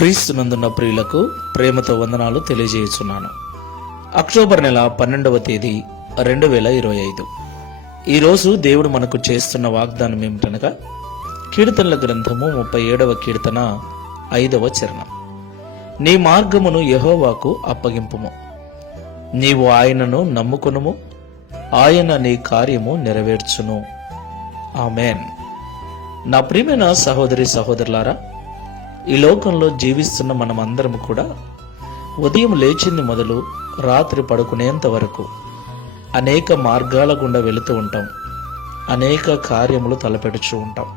క్రీస్తునందున్న ప్రియులకు ప్రేమతో వందనాలు తెలియజేయుచున్నాను. అక్టోబర్ నెల 12వ తేదీ 2025. ఈరోజు దేవుడు మనకు చేస్తున్న వాగ్దానం ఏమిటనగా కీర్తనల గ్రంథము 37వ కీర్తన 5వ చరణం. నీ మార్గమును యెహోవాకు అప్పగింపుము, నీవు ఆయనను నమ్ముకొనుము, ఆయన నీ కార్యము నెరవేర్చును. ఆమేన్. నా ప్రియమైన సహోదరి సహోదరులారా, ఈ లోకంలో జీవిస్తున్న మనమందరం కూడా ఉదయం లేచింది మొదలు రాత్రి పడుకునేంత వరకు అనేక మార్గాల గుండా వెళుతూ ఉంటాం. అనేక కార్యములు తలపెడుచూ ఉంటాం.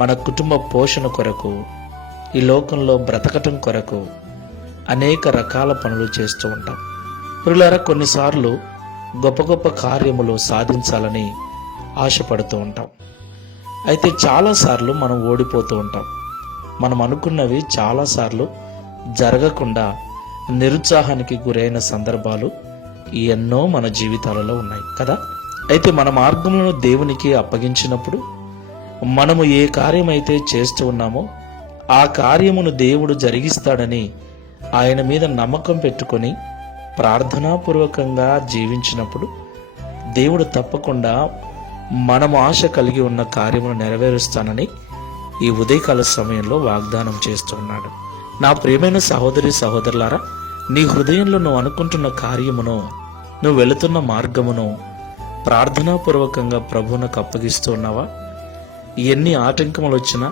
మన కుటుంబ పోషణ కొరకు, ఈ లోకంలో బ్రతకటం కొరకు అనేక రకాల పనులు చేస్తూ ఉంటాం. ప్రియులారా, కొన్నిసార్లు గొప్ప గొప్ప కార్యములు సాధించాలని ఆశపడుతూ ఉంటాం. అయితే చాలాసార్లు మనం ఓడిపోతూ ఉంటాం. మనం అనుకున్నవి చాలాసార్లు జరగకుండా నిరుత్సాహానికి గురైన సందర్భాలు ఎన్నో మన జీవితాలలో ఉన్నాయి కదా. అయితే మన మార్గములను దేవునికి అప్పగించినప్పుడు మనము ఏ కార్యమైతే చేస్తూ ఉన్నామో ఆ కార్యమును దేవుడు జరిగిస్తాడని ఆయన మీద నమ్మకం పెట్టుకొని ప్రార్థనాపూర్వకంగా జీవించినప్పుడు దేవుడు తప్పకుండా మనము ఆశ కలిగి ఉన్న కార్యమును నెరవేరుస్తానని ఈ ఉదయకాల సమయంలో వాగ్దానం చేస్తున్నాడు. నా ప్రియమైన సహోదరి సహోదరులారా, నీ హృదయంలో నువ్వు అనుకుంటున్న కార్యమును, నువ్వు వెళుతున్న మార్గమును ప్రార్థనాపూర్వకంగా ప్రభువునకు అప్పగిస్తూ ఉన్నావా? ఎన్ని ఆటంకములు వచ్చినా,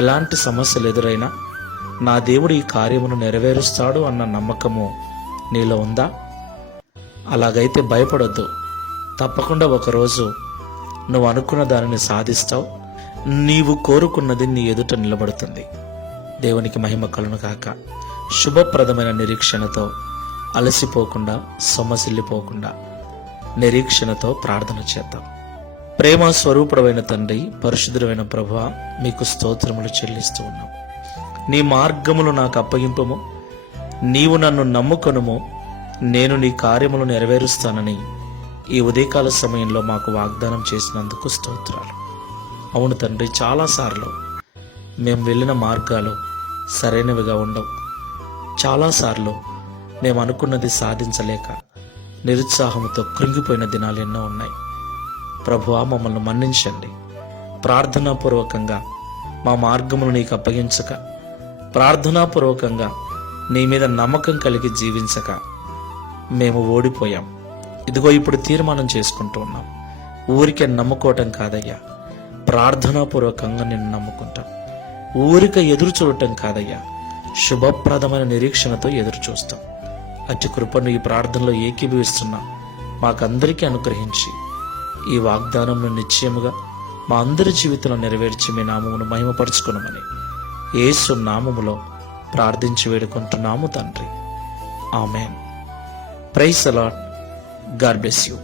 ఎలాంటి సమస్యలు ఎదురైనా నా దేవుడు ఈ కార్యమును నెరవేరుస్తాడు అన్న నమ్మకము నీలో ఉందా? అలాగైతే భయపడొద్దు. తప్పకుండా ఒకరోజు నువ్వు అనుకున్న దానిని సాధిస్తావు. నీవు కోరుకున్నది నీ ఎదుట నిలబడుతుంది. దేవునికి మహిమ కలుగును గాక. శుభప్రదమైన నిరీక్షణతో, అలసిపోకుండా, సొమ్మసిల్లిపోకుండా నిరీక్షణతో ప్రార్థన చేద్దాం. ప్రేమ స్వరూపుడమైన తండ్రి, పరిశుద్ధుడైన ప్రభువా, మీకు స్తోత్రములు చెల్లిస్తూ ఉన్నాం. నీ మార్గములు నాకు అప్పగింపుము, నీవు నన్ను నమ్ముకొనుము, నేను నీ కార్యములు నెరవేరుస్తానని ఈ ఉదయకాల సమయంలో మాకు వాగ్దానం చేసినందుకు స్తోత్రాలు. అవును తండ్రి, చాలాసార్లు మేము వెళ్ళిన మార్గాలు సరైనవిగా ఉండవు. చాలాసార్లు మేము అనుకున్నది సాధించలేక నిరుత్సాహంతో కృంగిపోయిన దినాలు ఎన్నో ఉన్నాయి. ప్రభువా, మమ్మల్ని మన్నించండి. ప్రార్థనాపూర్వకంగా మా మార్గమును నీకు అప్పగించక, ప్రార్థనాపూర్వకంగా నీ మీద నమ్మకం కలిగి జీవించక మేము ఓడిపోయాం. ఇదిగో ఇప్పుడు తీర్మానం చేసుకుంటూ ఉన్నాం. ఊరికే నమ్ముకోవటం కాదయ్యా, ప్రార్థనాపూర్వకంగా నిన్ను నమ్ముకుంటాం. ఊరిక ఎదురు చూడటం కాదయ్యా, శుభప్రదమైన నిరీక్షణతో ఎదురు చూస్తాం. అట్టి కృపను ఈ ప్రార్థనలో ఏకీభవిస్తున్నా మాకందరికీ అనుగ్రహించి ఈ వాగ్దానం నిశ్చయముగా మా అందరి జీవితంలో నెరవేర్చి మీ నామమును మహిమపరుచుకున్నామని యేసు నామములో ప్రార్థించి వేడుకుంటున్నాము తండ్రి. Amen. Praise the lord. God bless you.